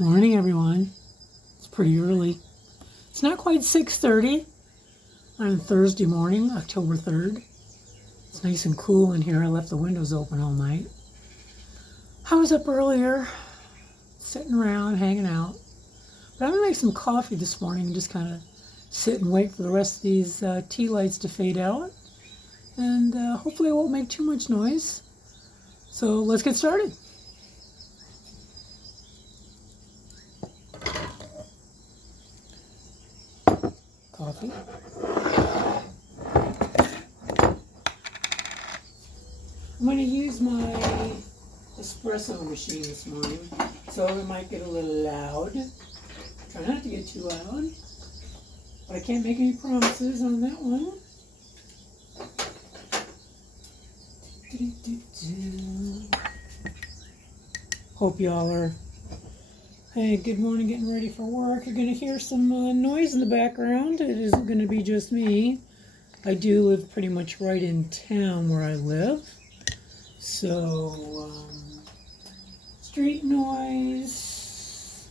Morning, everyone. It's pretty early. It's not quite 6:30 on Thursday morning, October 3rd. It's nice and cool in here. I left the windows open all night. I was up earlier, sitting around, hanging out. But I'm going to make some coffee this morning and just kind of sit and wait for the rest of these tea lights to fade out. And hopefully it won't make too much noise. So let's get started. Coffee. I'm going to use my espresso machine this morning, so it might get a little loud. Try not to get too loud, but I can't make any promises on that one. Hope y'all are, hey, good morning, getting ready for work. You're going to hear some noise in the background. It isn't going to be just me. I do live pretty much right in town where I live. So, street noise,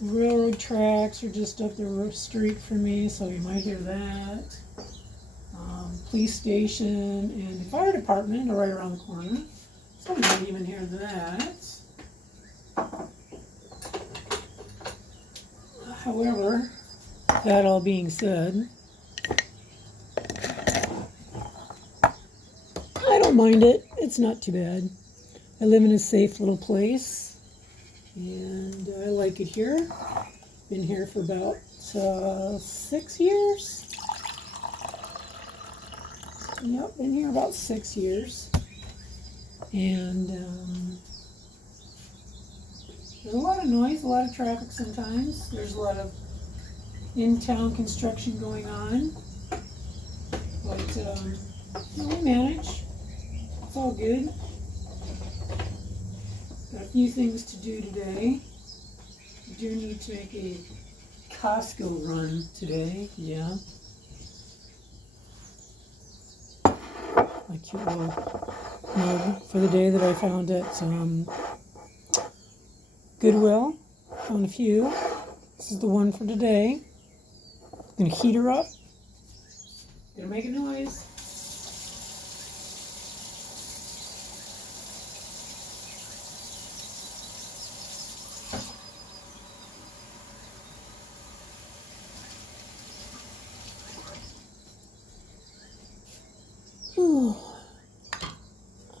railroad tracks are just up the street from me, so you might hear that. Police station and the fire department are right around the corner, so you might even hear that. However, that all being said, I don't mind it. It's not too bad. I live in a safe little place, and I like it here. Been here for about 6 years. Yep, been here about 6 years. And there's a lot of noise, a lot of traffic sometimes. There's a lot of in-town construction going on. But we manage. It's all good. Got a few things to do today. I do need to make a Costco run today. Yeah. My cute little mug for the day that I found at Goodwill. Found a few. This is the one for today. Gonna heat her up. Gonna make a noise.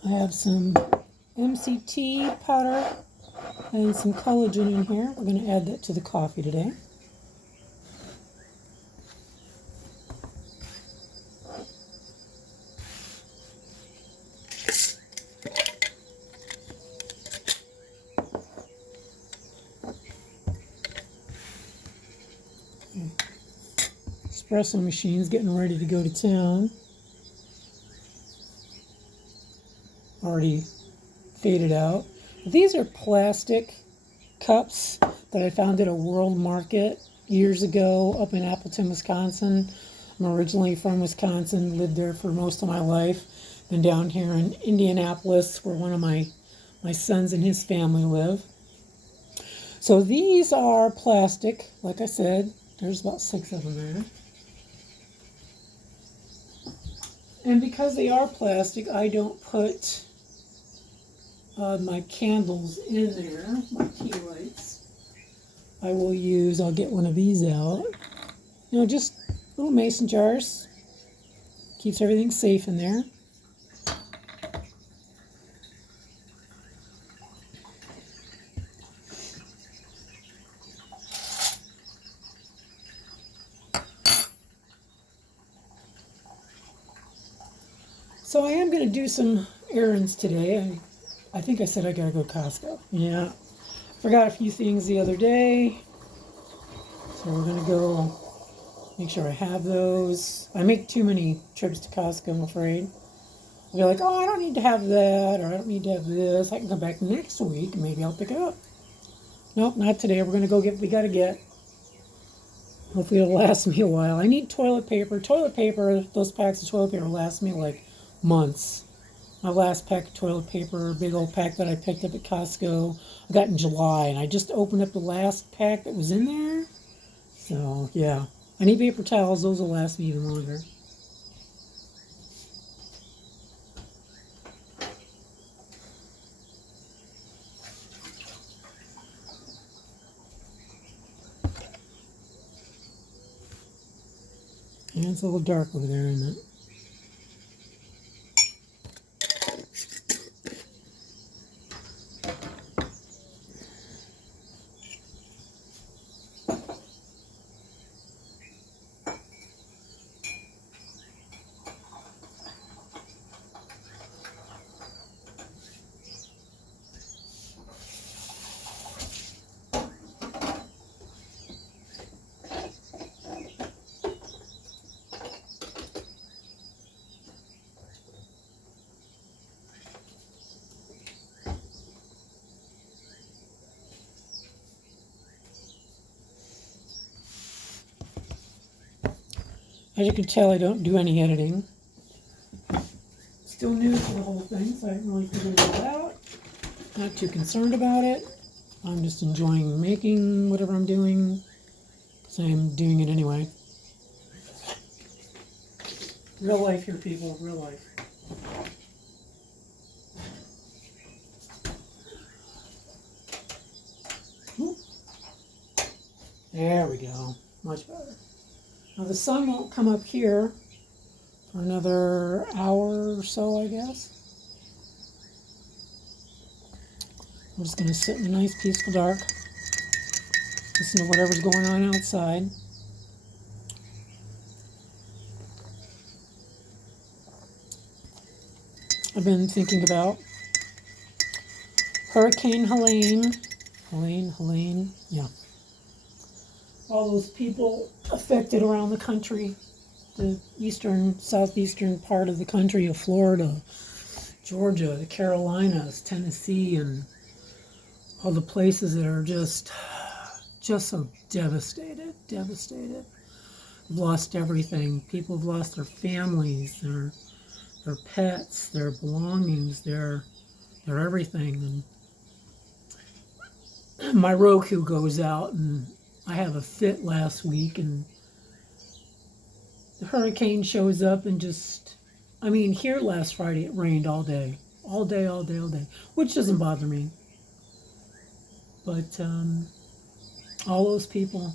I have some MCT powder and some collagen in here. We're going to add that to the coffee today. Espresso machine's getting ready to go to town. Already faded out. These are plastic cups that I found at a World Market years ago up in Appleton, Wisconsin. I'm originally from Wisconsin, lived there for most of my life. Been down here in Indianapolis where one of my sons and his family live. So these are plastic, like I said. There's about 6 of them there. And because they are plastic, I don't put my candles in there, my tea lights. I'll get one of these out. You know, just little mason jars. Keeps everything safe in there. So I am going to do some errands today. I think I said I gotta go to Costco. Yeah. Forgot a few things the other day. So we're gonna go make sure I have those. I make too many trips to Costco, I'm afraid. I'll be like, oh, I don't need to have that, or I don't need to have this. I can come back next week and maybe I'll pick it up. Nope, not today. We're gonna go get what we gotta get. Hopefully it'll last me a while. I need toilet paper. Toilet paper, those packs of toilet paper last me like months. My last pack of toilet paper, a big old pack that I picked up at Costco, I got in July, and I just opened up the last pack that was in there. So, yeah. I need paper towels. Those will last me even longer. And it's a little dark over there, isn't it? As you can tell, I don't do any editing. Still new to the whole thing, so I haven't really figured it out. Not too concerned about it. I'm just enjoying making whatever I'm doing, because I'm doing it anyway. Real life here, people, real life. There we go, much better. Now the sun won't come up here for another hour or so, I guess. I'm just going to sit in a nice peaceful dark, listen to whatever's going on outside. I've been thinking about Hurricane Helene. Helene, yeah. All those people affected around the country, the eastern, southeastern part of the country of Florida, Georgia, the Carolinas, Tennessee, and all the places that are just so devastated. They've lost everything. People have lost their families, their pets, their belongings, their everything. And my Roku goes out, and I have a fit last week, and the hurricane shows up and just, I mean, here last Friday it rained all day, which doesn't bother me. But all those people,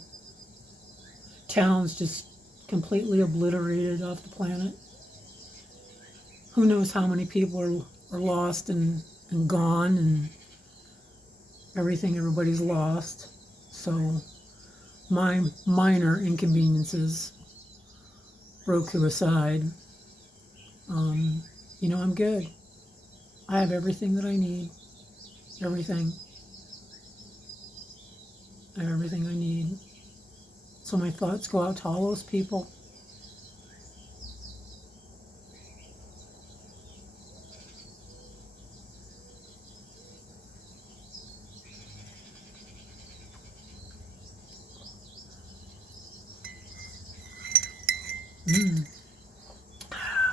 towns just completely obliterated off the planet. Who knows how many people are lost and gone, and everybody's lost. So my minor inconveniences, Roku aside, I'm good. I have everything that I need. Everything. I have everything I need. So my thoughts go out to all those people.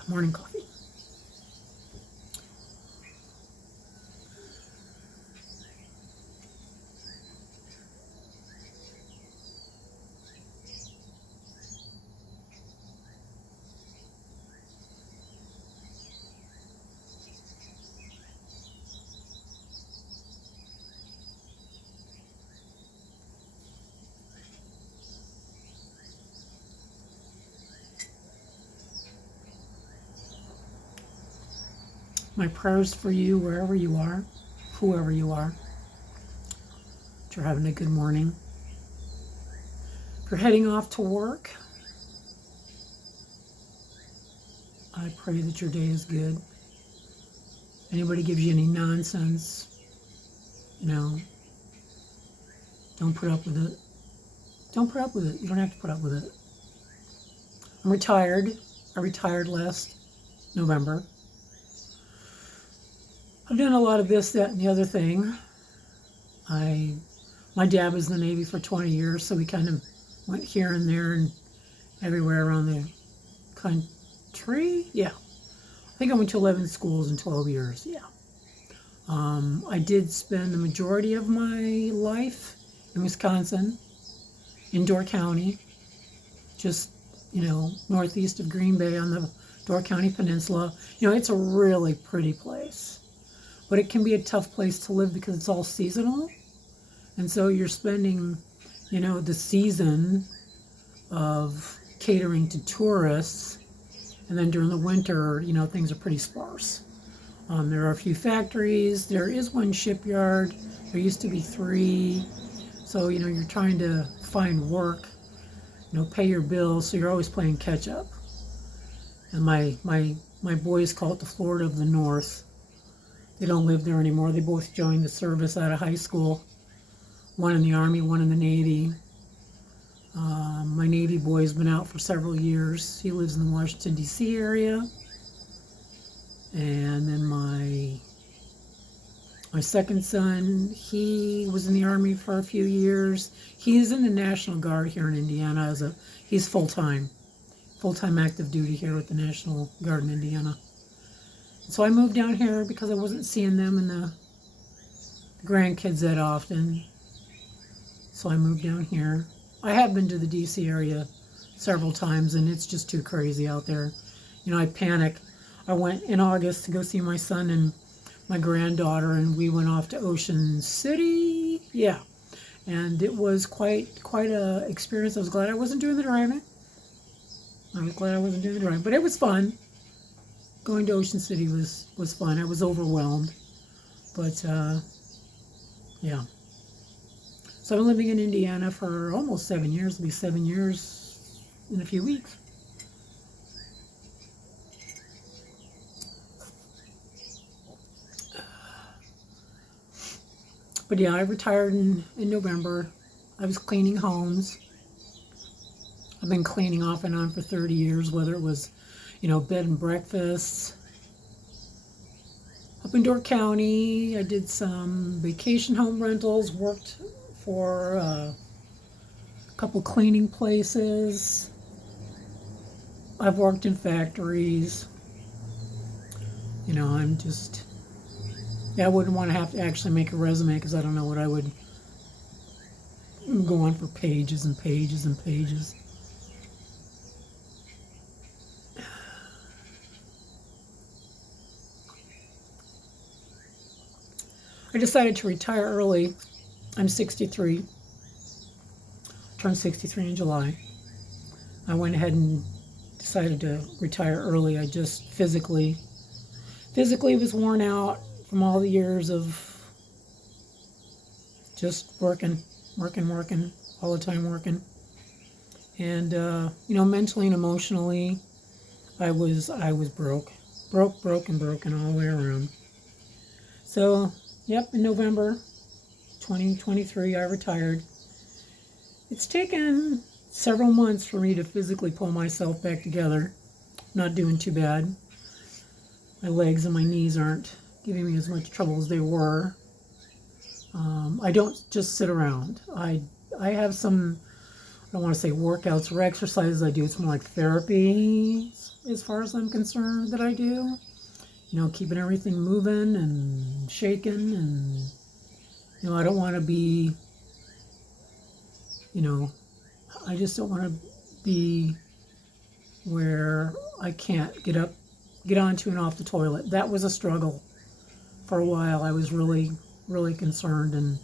Morning coffee. My prayers for you, wherever you are, whoever you are, that you're having a good morning. If you're heading off to work, I pray that your day is good. Anybody gives you any nonsense, don't put up with it. Don't put up with it. You don't have to put up with it. I'm retired. I retired last November. I've done a lot of this, that, and the other thing. My dad was in the Navy for 20 years, so we kind of went here and there and everywhere around the country. Yeah. I think I went to 11 schools in 12 years, yeah. I did spend the majority of my life in Wisconsin, in Door County, just, northeast of Green Bay on the Door County Peninsula. It's a really pretty place, but it can be a tough place to live because it's all seasonal. And so you're spending, the season of catering to tourists, and then during the winter, things are pretty sparse. There are a few factories. There is one shipyard. There used to be 3. So, you're trying to find work, pay your bills, so you're always playing catch up. And my boys call it the Florida of the North. They don't live there anymore. They both joined the service out of high school. One in the Army, one in the Navy. My Navy boy's been out for several years. He lives in the Washington, D.C. area. And then my second son, he was in the Army for a few years. He's in the National Guard here in Indiana. He's full-time active duty here with the National Guard in Indiana. So I moved down here because I wasn't seeing them and the grandkids that often. So I moved down here. I have been to the DC area several times, and it's just too crazy out there. I panic. I went in August to go see my son and my granddaughter, and we went off to Ocean City. Yeah. And it was quite a experience. I was glad I wasn't doing the driving. But it was fun. Going to Ocean City was fun. I was overwhelmed. But, yeah. So I've been living in Indiana for almost 7 years. It'll be 7 years in a few weeks. But yeah, I retired in November. I was cleaning homes. I've been cleaning off and on for 30 years, whether it was, bed and breakfasts. Up in Door County, I did some vacation home rentals, worked for a couple cleaning places. I've worked in factories. I'm just... Yeah, I wouldn't want to have to actually make a resume because I don't know what I would go on for pages and pages and pages. I decided to retire early. I'm 63. Turned 63 in July. I went ahead and decided to retire early. I just physically was worn out from all the years of just working, all the time working. And, mentally and emotionally, I was broken all the way around. So, yep, in November 2023, I retired. It's taken several months for me to physically pull myself back together. Not doing too bad. My legs and my knees aren't giving me as much trouble as they were. I don't just sit around. I have some, I don't want to say workouts or exercises I do. It's more like therapy, as far as I'm concerned, that I do. Keeping everything moving and shaking, and, I don't want to be, I just don't want to be where I can't get onto and off the toilet. That was a struggle for a while. I was really, really concerned, and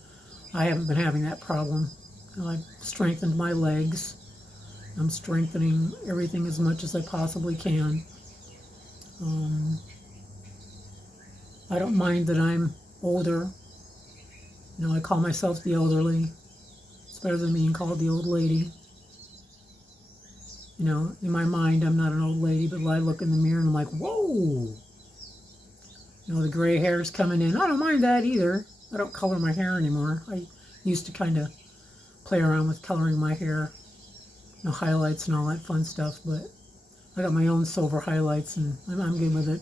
I haven't been having that problem. I've strengthened my legs. I'm strengthening everything as much as I possibly can. I don't mind that I'm older. I call myself the elderly. It's better than being called the old lady. In my mind, I'm not an old lady, but I look in the mirror and I'm like, whoa! The gray hair's coming in. I don't mind that either. I don't color my hair anymore. I used to kind of play around with coloring my hair, highlights and all that fun stuff, but I got my own silver highlights and I'm good with it.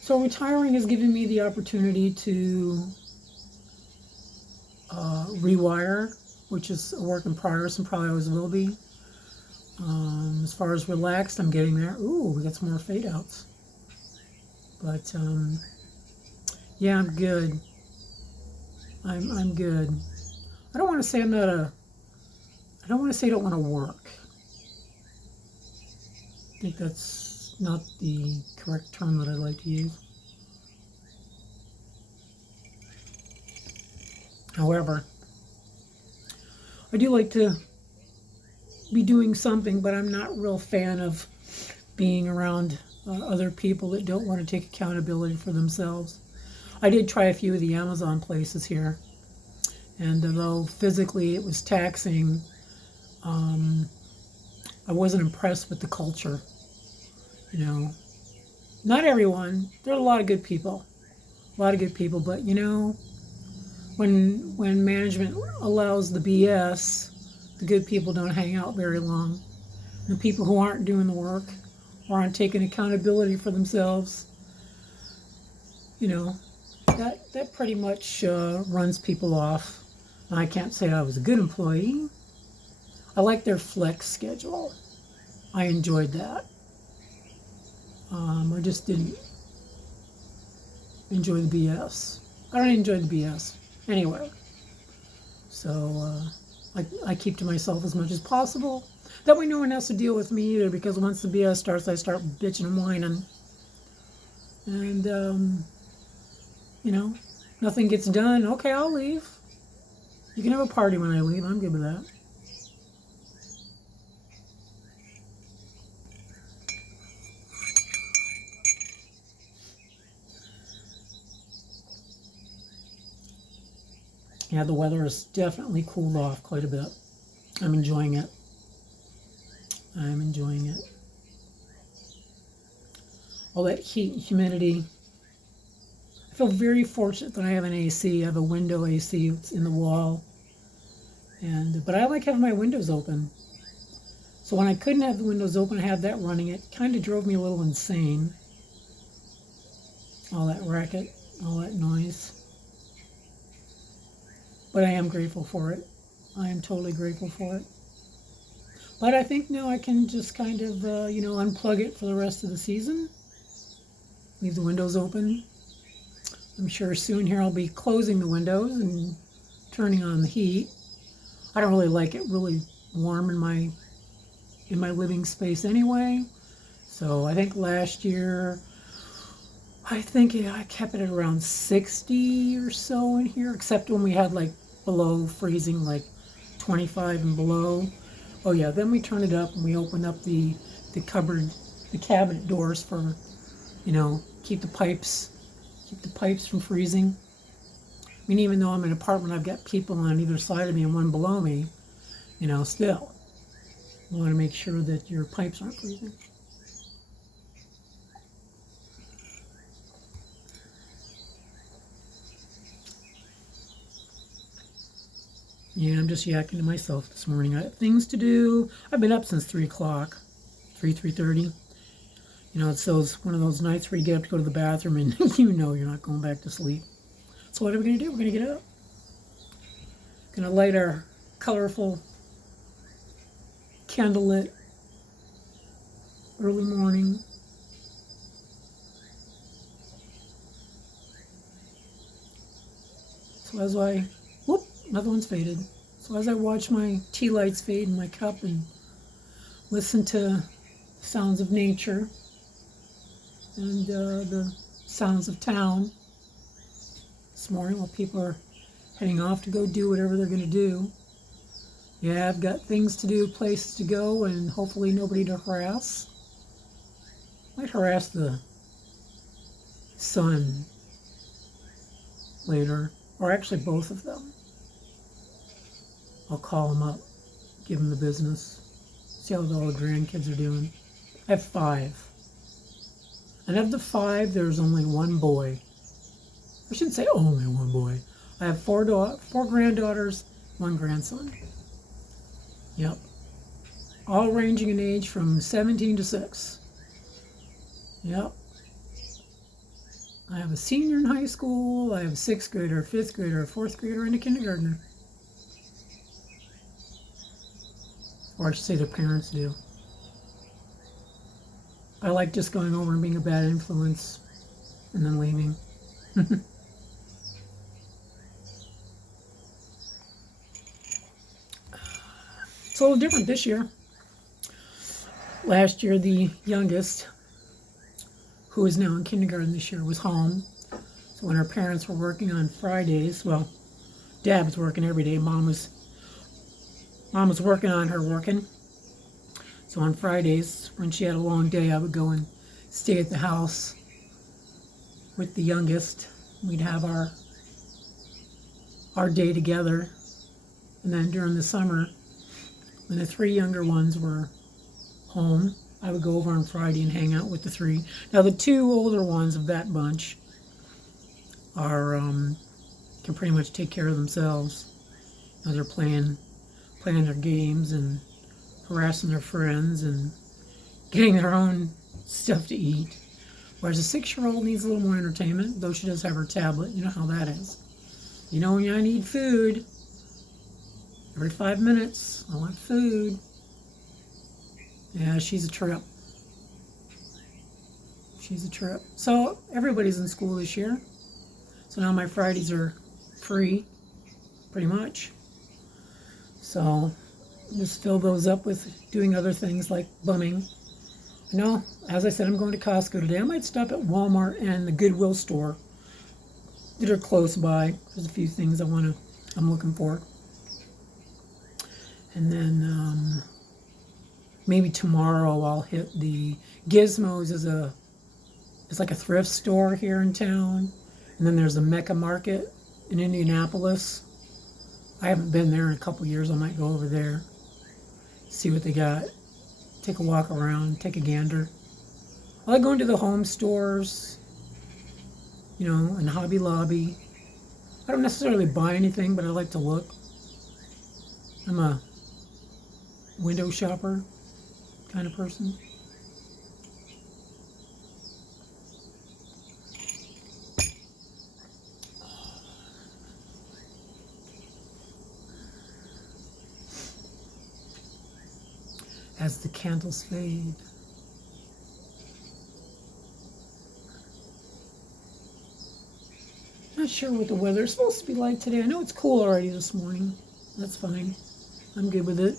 So retiring has given me the opportunity to rewire, which is a work in progress and probably always will be. As far as relaxed, I'm getting there. Ooh, we got some more fade outs. But yeah, I'm good. I'm good. I don't want to say I'm not a. I don't want to say I don't want to work. I think that's not the correct term that I like to use. However, I do like to be doing something, but I'm not a real fan of being around other people that don't want to take accountability for themselves. I did try a few of the Amazon places here, and although physically it was taxing, I wasn't impressed with the culture. You know, not everyone. There are a lot of good people, but you know, when management allows the BS, the good people don't hang out very long. The people who aren't doing the work or aren't taking accountability for themselves, you know, that pretty much runs people off. And I can't say I was a good employee. I like their flex schedule. I enjoyed that. I just didn't enjoy the BS. I don't enjoy the BS anyway. So I keep to myself as much as possible. That way no one has to deal with me either, because once the BS starts, I start bitching and whining. And, you know, nothing gets done. Okay, I'll leave. You can have a party when I leave. I'm good with that. Yeah, the weather has definitely cooled off quite a bit. I'm enjoying it. I'm enjoying it. All that heat and humidity. I feel very fortunate that I have an AC. I have a window AC. It's in the wall. But I like having my windows open. So when I couldn't have the windows open, I had that running. It kind of drove me a little insane. All that racket, all that noise. But I am grateful for it. I am totally grateful for it. But I think now I can just kind of, unplug it for the rest of the season. Leave the windows open. I'm sure soon here I'll be closing the windows and turning on the heat. I don't really like it really warm in my living space anyway. So I think last year, I kept it at around 60 or so in here, except when we had like below freezing, like 25 and below. Oh yeah, then we turn it up and we open up the cabinet doors for, keep the pipes from freezing. I mean, even though I'm in an apartment, I've got people on either side of me and one below me, still. You want to make sure that your pipes aren't freezing. Yeah, I'm just yakking to myself this morning. I have things to do. I've been up since 3 o'clock, 3:30. It's one of those nights where you get up to go to the bathroom and you're not going back to sleep. So what are we going to do? We're going to get up. Going to light our colorful candlelit early morning. So as another one's faded. So as I watch my tea lights fade in my cup and listen to sounds of nature and the sounds of town this morning while people are heading off to go do whatever they're going to do. Yeah, I've got things to do, places to go, and hopefully nobody to harass. Might harass the son later, or actually both of them. I'll call them up, give them the business, see how all the grandkids are doing. I have 5. And of the 5, there's only one boy. I shouldn't say only one boy. I have 4 granddaughters, 1 grandson. Yep. All ranging in age from 17 to 6. Yep. I have a senior in high school, I have a 6th grader, a 5th grader, a 4th grader, and a kindergartner. Or I should say their parents do. I like just going over and being a bad influence and then leaving. It's a little different this year. Last year, the youngest, who is now in kindergarten this year, was home. So when our parents were working on Fridays, well, Dad was working every day. Mom was working on her working. So on Fridays, when she had a long day, I would go and stay at the house with the youngest. We'd have our day together. And then during the summer, when the 3 younger ones were home, I would go over on Friday and hang out with the 3. Now the 2 older ones of that bunch are can pretty much take care of themselves. You know, they're playing their games and harassing their friends and getting their own stuff to eat. Whereas a 6-year-old needs a little more entertainment, though she does have her tablet. You know how that is. You know, when I need food, every 5 minutes, I want food. Yeah, she's a trip. She's a trip. So everybody's in school this year. So now my Fridays are free, pretty much. So just fill those up with doing other things like bumming. You know, as I said, I'm going to Costco today. I might stop at Walmart and the Goodwill store that are close by. There's a few things I'm looking for. And then maybe tomorrow I'll hit the Gizmos. It's like a thrift store here in town. And then there's a Mecca Market in Indianapolis. I haven't been there in a couple years. I might go over there, see what they got, take a walk around, take a gander. I like going to the home stores, you know, and Hobby Lobby. I don't necessarily buy anything, but I like to look. I'm a window shopper kind of person. As the candles fade. Not sure what the weather is supposed to be like today. I know it's cool already this morning. That's fine. I'm good with it.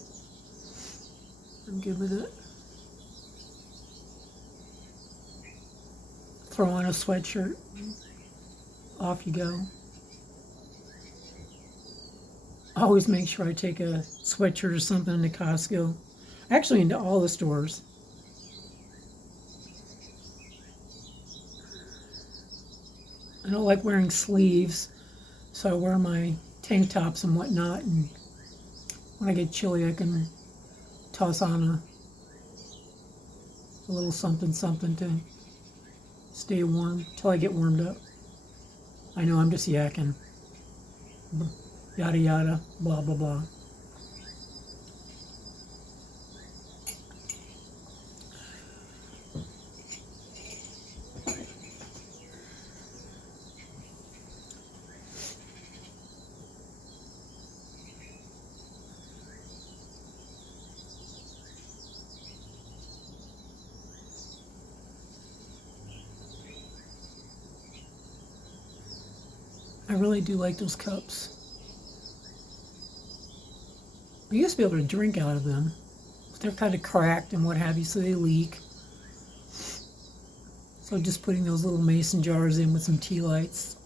I'm good with it. Throw on a sweatshirt. Off you go. Always make sure I take a sweatshirt or something into Costco. Actually, into all the stores. I don't like wearing sleeves, so I wear my tank tops and whatnot, and when I get chilly I can toss on a little something to stay warm till I get warmed up. I know I'm just yakking. Yada yada, blah blah blah. I really do like those cups. I used to be able to drink out of them, but they're kind of cracked and what have you, so they leak. So just putting those little mason jars in with some tea lights.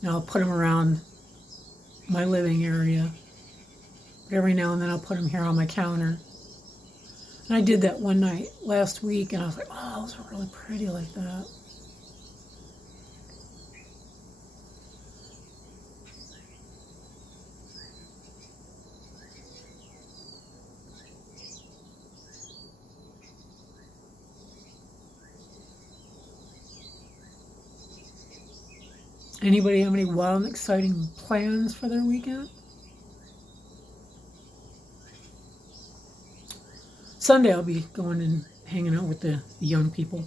And I'll put them around my living area. But every now and then I'll put them here on my counter. And I did that one night last week, and I was like, oh, those are really pretty like that. Anybody have any wild and exciting plans for their weekend? Sunday I'll be going and hanging out with the younger people.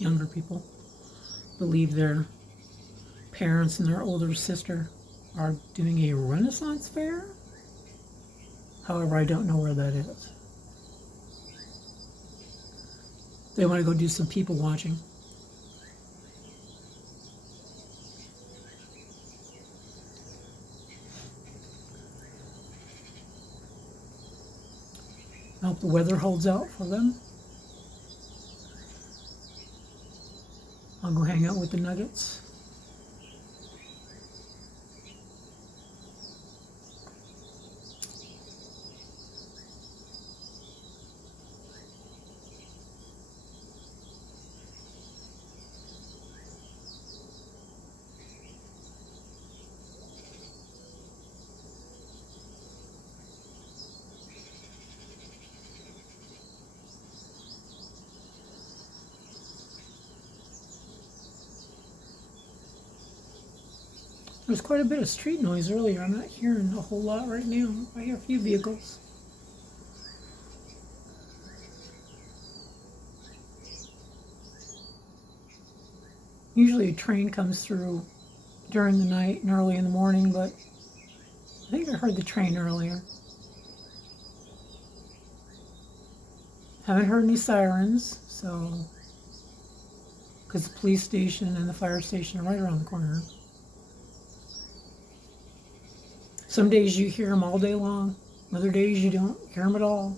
I believe their parents and their older sister are doing a Renaissance fair. However, I don't know where that is. They want to go do some people watching. I hope the weather holds out for them. I'll go hang out with the nuggets. There's quite a bit of street noise earlier. I'm not hearing a whole lot right now. I hear a few vehicles. Usually a train comes through during the night and early in the morning, but I think I heard the train earlier. Haven't heard any sirens, so because the police station and the fire station are right around the corner. Some days you hear them all day long, other days you don't hear them at all.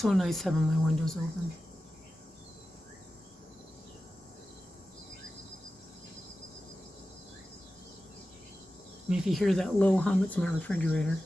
so nice having my windows open. And if you hear that low hum, it's my refrigerator.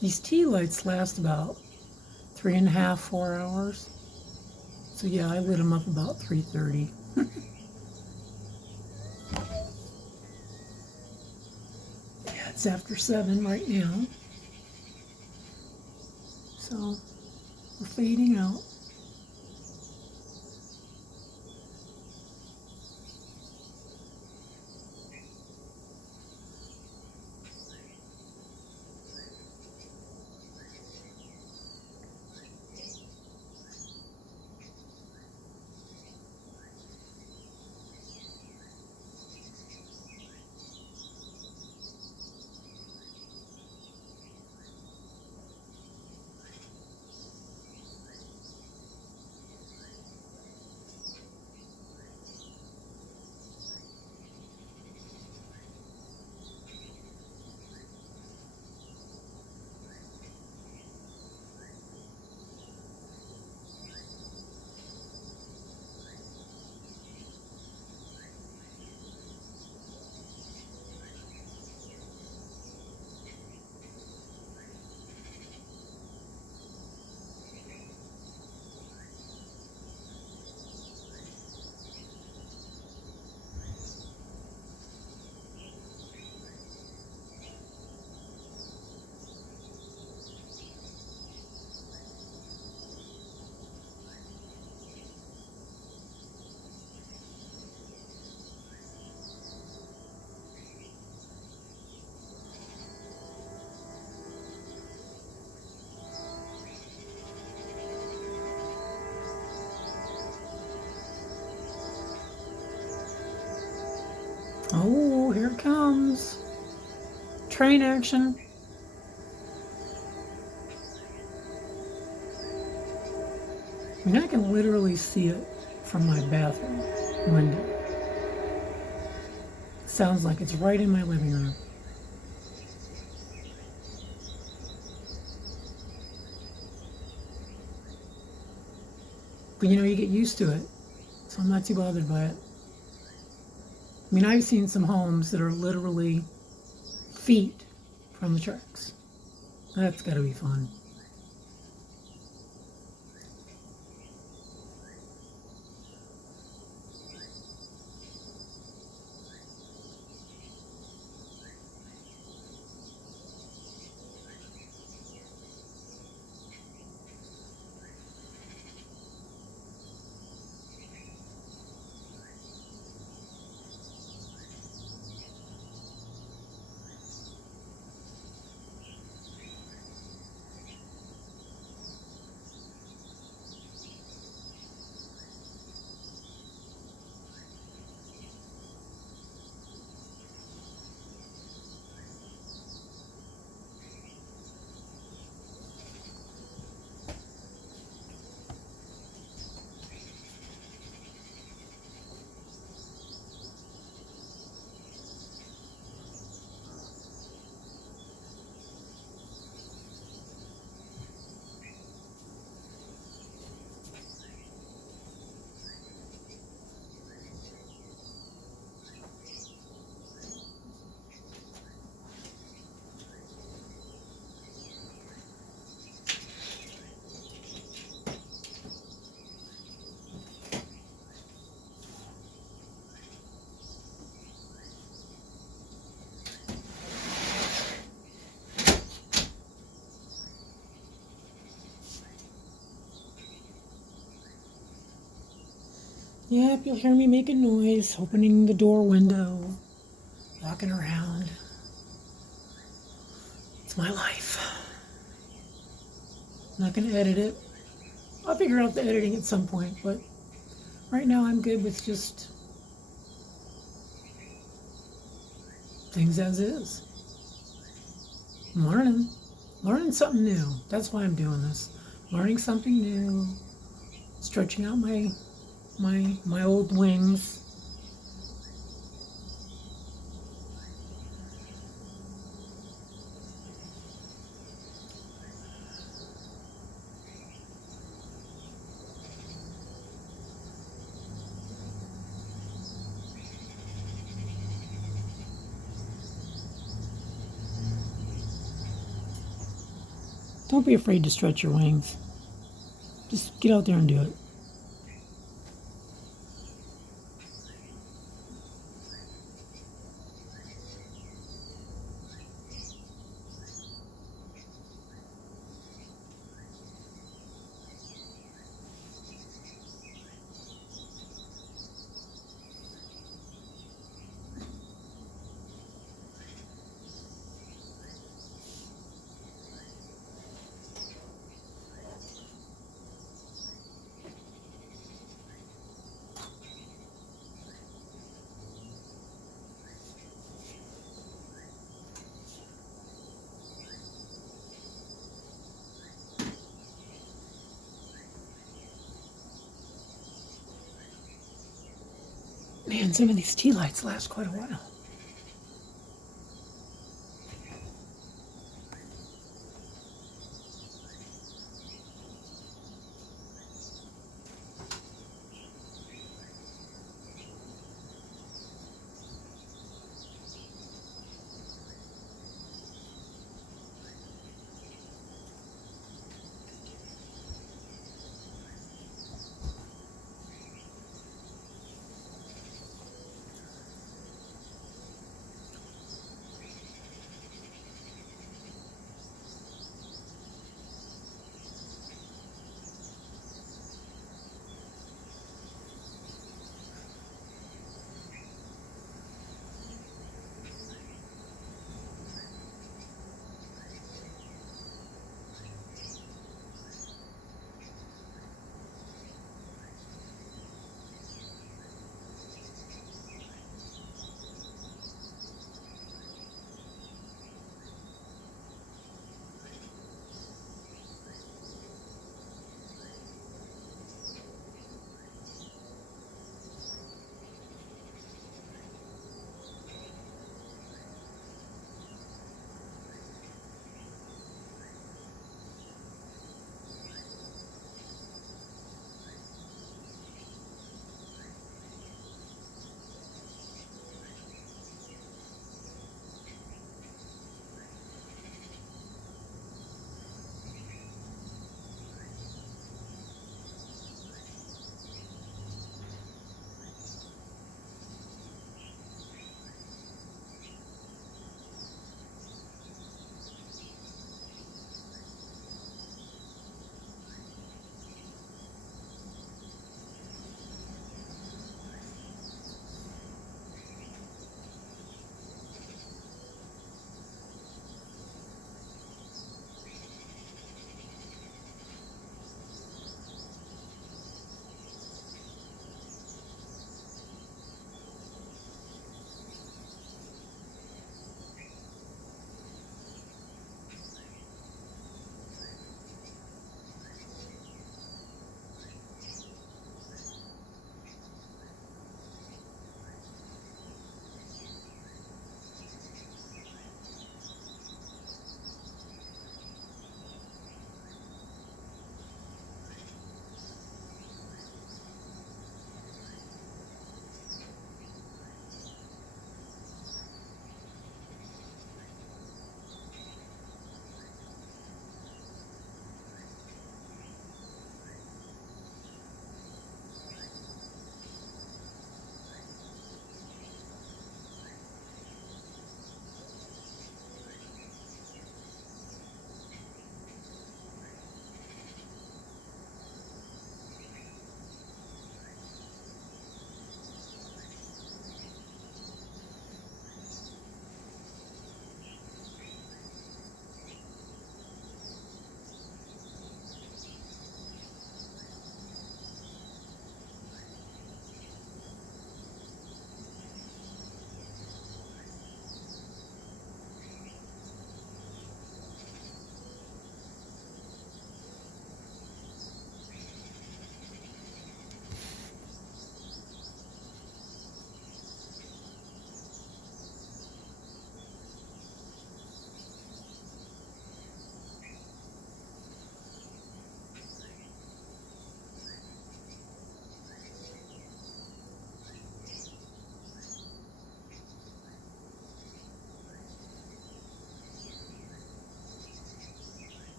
These tea lights last about 3.5, 4 hours. So yeah, I lit them up about 3:30. Yeah, it's after 7 right now. So we're fading out. Oh, here it comes. Train action. I mean, I can literally see it from my bathroom window. Sounds like it's right in my living room. But you know, you get used to it, so I'm not too bothered by it. I mean, I've seen some homes that are literally feet from the tracks. That's got to be fun. Yep, you'll hear me making noise, opening the door window, walking around. It's my life. I'm not going to edit it. I'll figure out the editing at some point, but right now I'm good with just things as is. I'm learning something new. That's why I'm doing this. Learning something new, stretching out my old wings. Don't be afraid to stretch your wings. Just get out there and do it. Man, some of these tea lights last quite a while.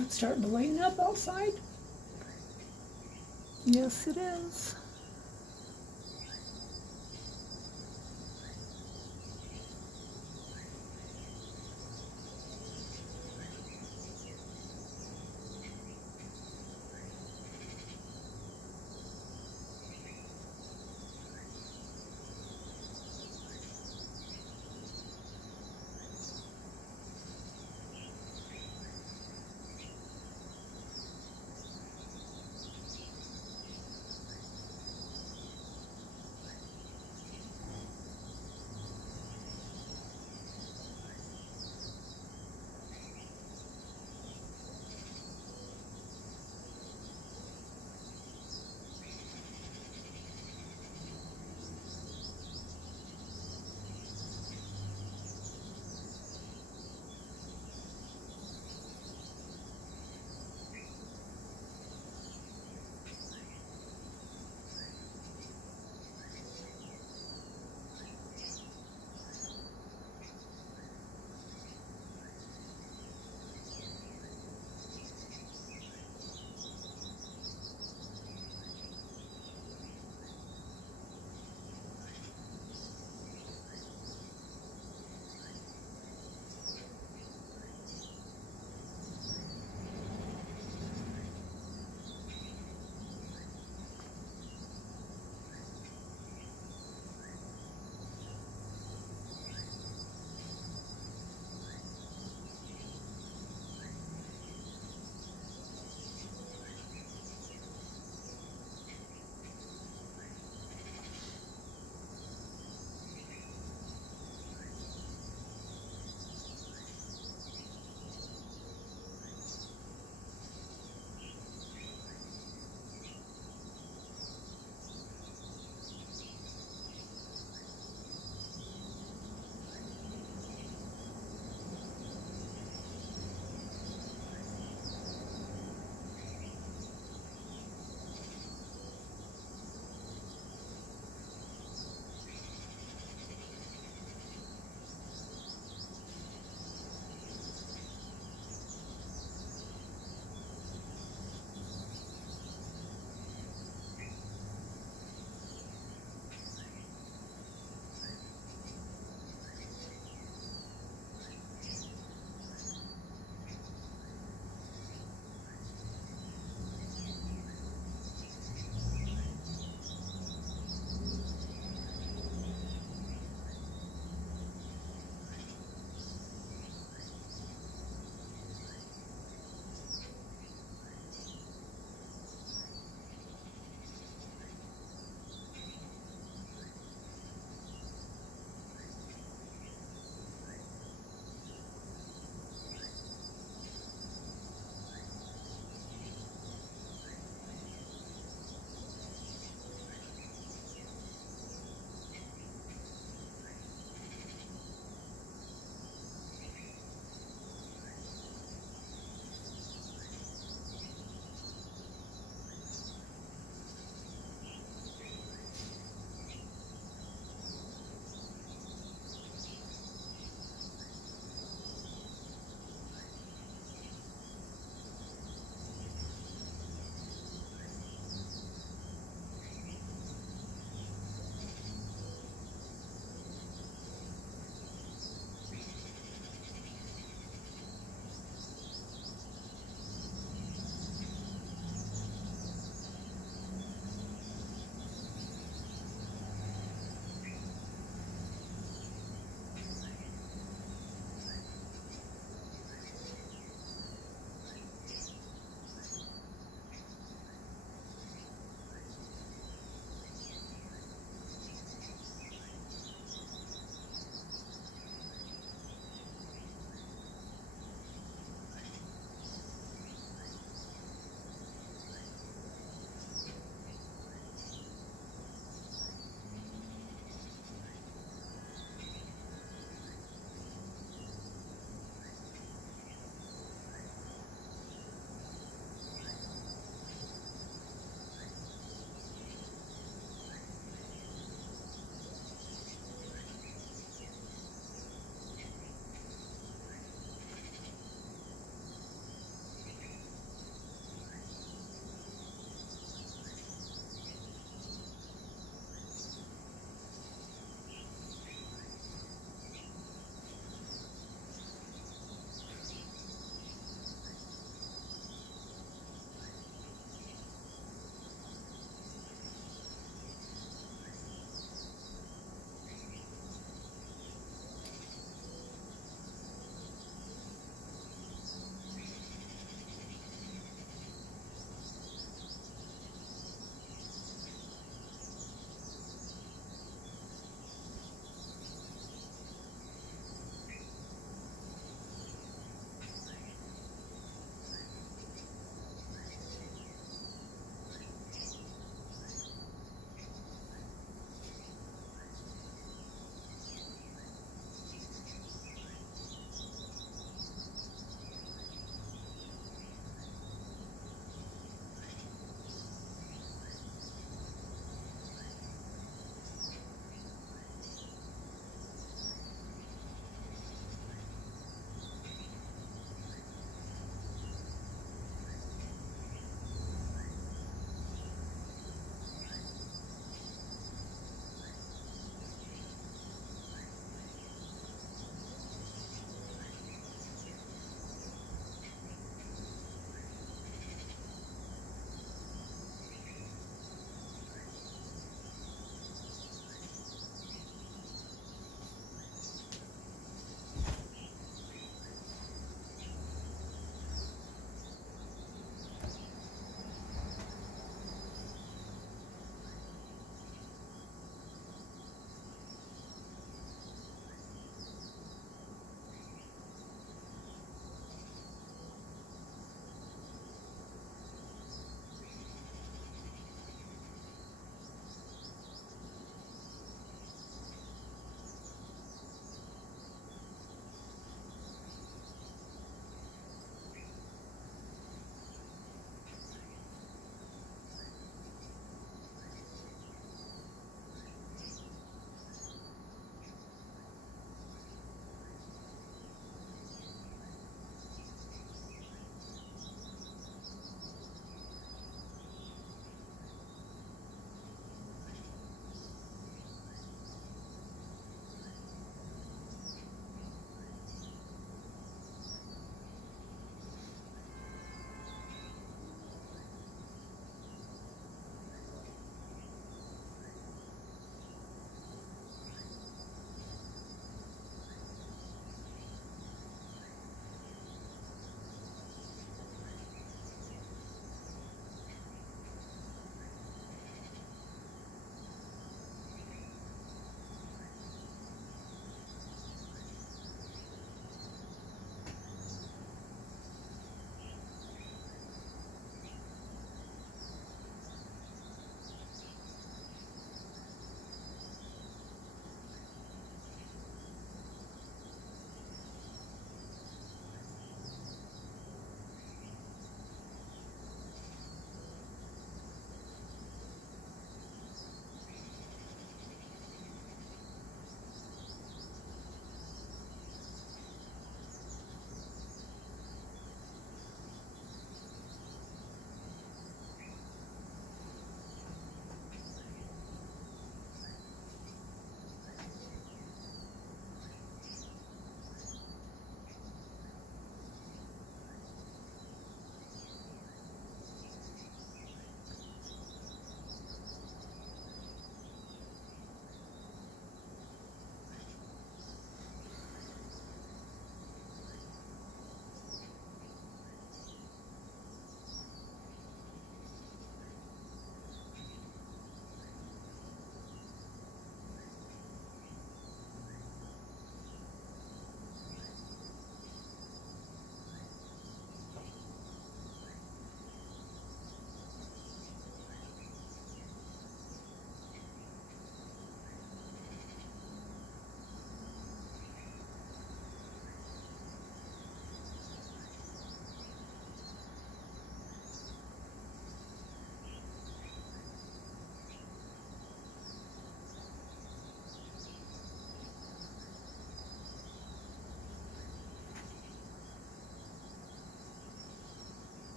It's starting to lighten up outside. Yes, it is.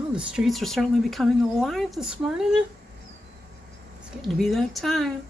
Oh, the streets are certainly becoming alive this morning. It's getting to be that time.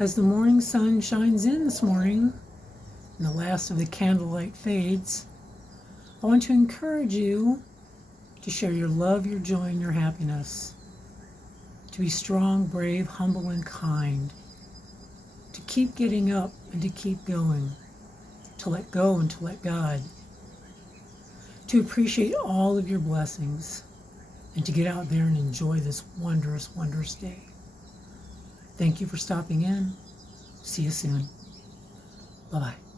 As the morning sun shines in this morning and the last of the candlelight fades, I want to encourage you to share your love, your joy, and your happiness, to be strong, brave, humble, and kind, to keep getting up and to keep going, to let go and to let God, to appreciate all of your blessings, and to get out there and enjoy this wondrous, wondrous day. Thank you for stopping in. See you soon. Bye-bye.